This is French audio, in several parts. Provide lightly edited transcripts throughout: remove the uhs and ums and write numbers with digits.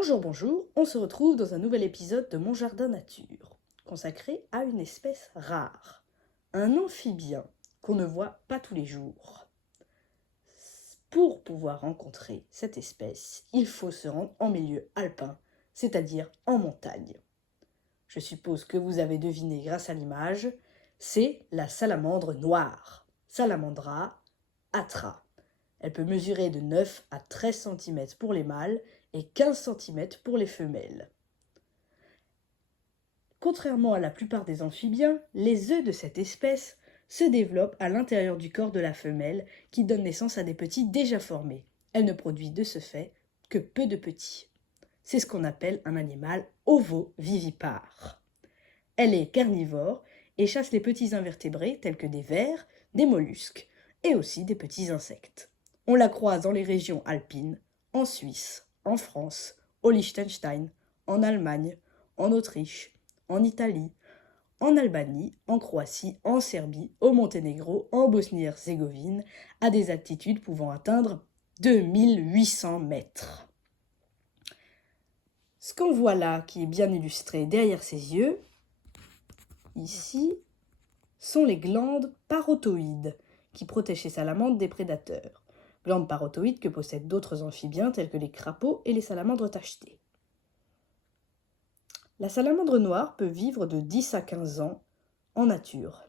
Bonjour, bonjour, on se retrouve dans un nouvel épisode de Mon Jardin Nature, consacré à une espèce rare, un amphibien qu'on ne voit pas tous les jours. Pour pouvoir rencontrer cette espèce, il faut se rendre en milieu alpin, c'est-à-dire en montagne. Je suppose que vous avez deviné grâce à l'image, c'est la salamandre noire, Salamandra atra. Elle peut mesurer de 9 à 13 cm pour les mâles et 15 cm pour les femelles. Contrairement à la plupart des amphibiens, les œufs de cette espèce se développent à l'intérieur du corps de la femelle qui donne naissance à des petits déjà formés. Elle ne produit de ce fait que peu de petits. C'est ce qu'on appelle un animal ovovivipare. Elle est carnivore et chasse les petits invertébrés tels que des vers, des mollusques et aussi des petits insectes. On la croise dans les régions alpines, en Suisse, en France, au Liechtenstein, en Allemagne, en Autriche, en Italie, en Albanie, en Croatie, en Serbie, au Monténégro, en Bosnie-Herzégovine, à des altitudes pouvant atteindre 2800 mètres. Ce qu'on voit là, qui est bien illustré derrière ses yeux, ici, sont les glandes parotoïdes qui protègent ces salamandres des prédateurs. Glandes parotoïdes que possèdent d'autres amphibiens tels que les crapauds et les salamandres tachetées. La salamandre noire peut vivre de 10 à 15 ans en nature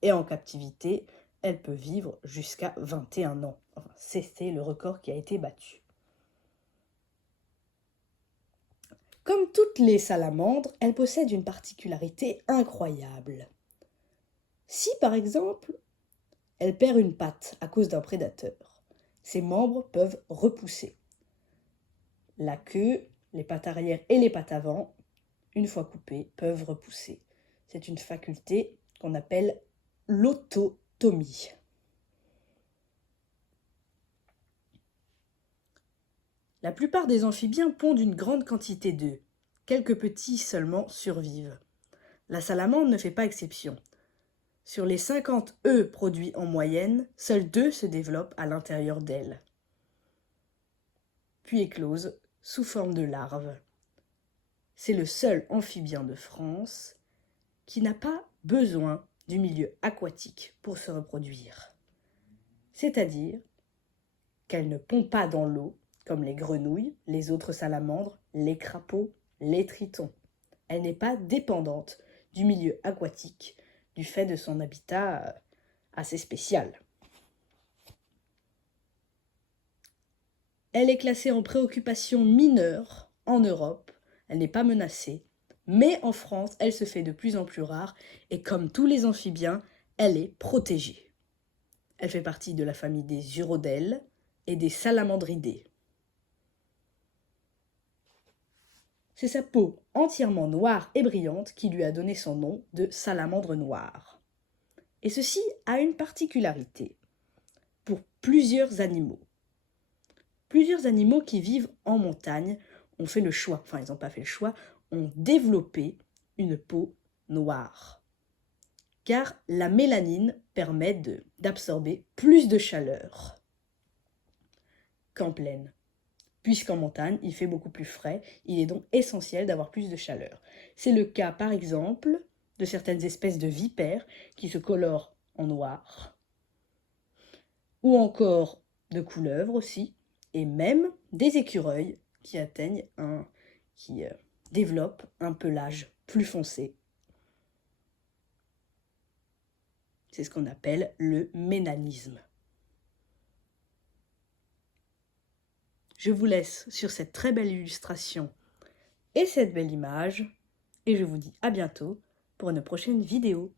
et en captivité, elle peut vivre jusqu'à 21 ans. Enfin, c'est le record qui a été battu. Comme toutes les salamandres, elle possède une particularité incroyable. Si par exemple, elle perd une patte à cause d'un prédateur, ses membres peuvent repousser. La queue, les pattes arrière et les pattes avant, une fois coupées, peuvent repousser. C'est une faculté qu'on appelle l'autotomie. La plupart des amphibiens pondent une grande quantité d'œufs. Quelques petits seulement survivent. La salamandre ne fait pas exception. Sur les 50 œufs produits en moyenne, seuls 2 se développent à l'intérieur d'elle, puis éclosent sous forme de larves. C'est le seul amphibien de France qui n'a pas besoin du milieu aquatique pour se reproduire. C'est-à-dire qu'elle ne pond pas dans l'eau, comme les grenouilles, les autres salamandres, les crapauds, les tritons. Elle n'est pas dépendante du milieu aquatique, du fait de son habitat assez spécial. Elle est classée en préoccupation mineure en Europe, elle n'est pas menacée, mais en France, elle se fait de plus en plus rare et comme tous les amphibiens, elle est protégée. Elle fait partie de la famille des urodèles et des salamandridés. C'est sa peau entièrement noire et brillante qui lui a donné son nom de salamandre noire. Et ceci a une particularité pour plusieurs animaux. Plusieurs animaux qui vivent en montagne ont fait le choix, enfin ils n'ont pas fait le choix, ont développé une peau noire. Car la mélanine permet d'absorber plus de chaleur qu'en plaine. Puisqu'en montagne, il fait beaucoup plus frais, il est donc essentiel d'avoir plus de chaleur. C'est le cas, par exemple, de certaines espèces de vipères qui se colorent en noir, ou encore de couleuvres aussi, et même des écureuils qui développent un pelage plus foncé. C'est ce qu'on appelle le ménanisme. Je vous laisse sur cette très belle illustration et cette belle image, et je vous dis à bientôt pour une prochaine vidéo.